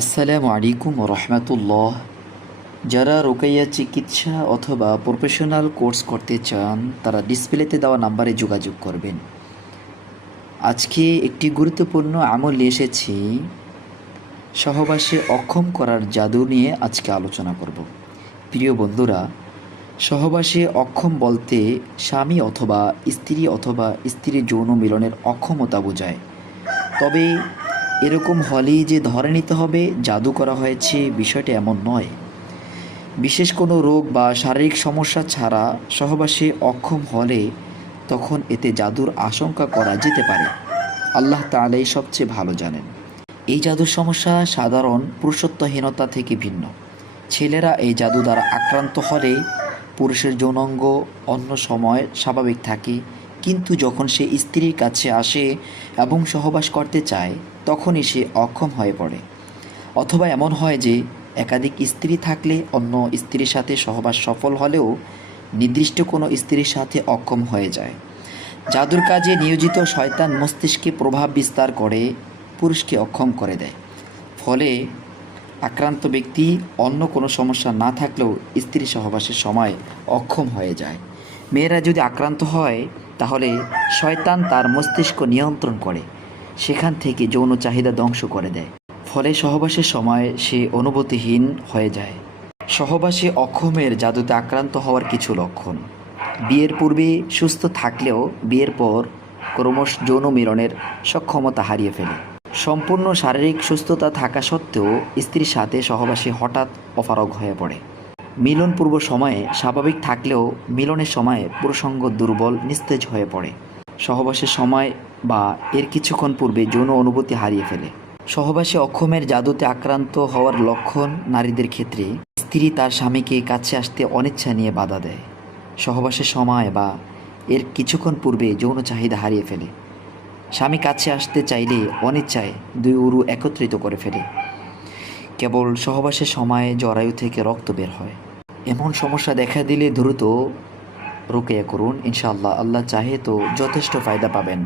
আসসালামু আলাইকুম রহমতুল্লাহ। যারা রোকাইয়া চিকিৎসা অথবা প্রফেশনাল কোর্স করতে চান তারা ডিসপ্লেতে দেওয়া নাম্বারে যোগাযোগ করবেন। আজকে একটি গুরুত্বপূর্ণ আমল নিয়ে এসেছি। সহবাসে অক্ষম করার জাদু নিয়ে আজকে আলোচনা করব। প্রিয় বন্ধুরা, সহবাসে অক্ষম বলতে স্বামী অথবা স্ত্রীর যৌন মিলনের অক্ষমতা বোঝায়। তবে এরকম হলেই যে ধরে নিতে হবে জাদু করা হয়েছে, বিষয়টা এমন নয়। বিশেষ কোনো রোগ বা শারীরিক সমস্যা ছাড়া সহবাসে অক্ষম হলে তখন এতে জাদুর আশঙ্কা করা যেতে পারে। আল্লাহ তাআলাই সবচেয়ে ভালো জানেন। এই জাদুর সমস্যা সাধারণ পুরুষত্বহীনতা থেকে ভিন্ন। ছেলেরা এই জাদু দ্বারা আক্রান্ত হলে পুরুষের যৌনাঙ্গ অন্য সময় স্বাভাবিক থাকে, কিন্তু যখন সে স্ত্রীর কাছে আসে এবং সহবাস করতে চায় তখনই সে অক্ষম হয়ে পড়ে। অথবা এমন হয় যে একাধিক স্ত্রী থাকলে অন্য স্ত্রীর সাথে সহবাস সফল হলেও নির্দিষ্ট কোনো স্ত্রীর সাথে অক্ষম হয়ে যায়। জাদুর কাজে নিয়োজিত শয়তান মস্তিষ্কে প্রভাব বিস্তার করে পুরুষকে অক্ষম করে দেয়। ফলে আক্রান্ত ব্যক্তি অন্য কোনো সমস্যা না থাকলেও স্ত্রী সহবাসের সময় অক্ষম হয়ে যায়। মেয়েরা যদি আক্রান্ত হয় তাহলে শয়তান তার মস্তিষ্ক নিয়ন্ত্রণ করে, সেখান থেকে যৌন চাহিদা ধ্বংস করে দেয়। ফলে সহবাসের সময় সে অনুভূতিহীন হয়ে যায়। সহবাসে অক্ষমের জাদুতে আক্রান্ত হওয়ার কিছু লক্ষণ: বিয়ের পূর্বে সুস্থ থাকলেও বিয়ের পর ক্রমশ যৌন মিলনের সক্ষমতা হারিয়ে ফেলে। সম্পূর্ণ শারীরিক সুস্থতা থাকা সত্ত্বেও স্ত্রীর সাথে সহবাসে হঠাৎ অপারগ হয়ে পড়ে। মিলন পূর্ব সময়ে স্বাভাবিক থাকলেও মিলনের সময়ে পুরুষাঙ্গ দুর্বল নিস্তেজ হয়ে পড়ে। সহবাসের সময় বা এর কিছুক্ষণ পূর্বে যৌন অনুভূতি হারিয়ে ফেলে। সহবাসে অক্ষমের জাদুতে আক্রান্ত হওয়ার লক্ষণ: নারীদের ক্ষেত্রে স্ত্রী তার স্বামীকে কাছে আসতে অনিচ্ছা নিয়ে বাধা দেয়। সহবাসের সময় বা এর কিছুক্ষণ পূর্বে যৌন চাহিদা হারিয়ে ফেলে। স্বামী কাছে আসতে চাইলে অনিচ্ছায় দুই উরু একত্রিত করে ফেলে। কেবল সহবাসের সময় জরায়ু থেকে রক্ত বের হয়। এমন সমস্যা দেখা দিলে দ্রুত রুকিয়া করুন, ইনশাআল্লাহ। আল্লাহ চাহে তো যথেষ্ট ফায়দা পাবেন।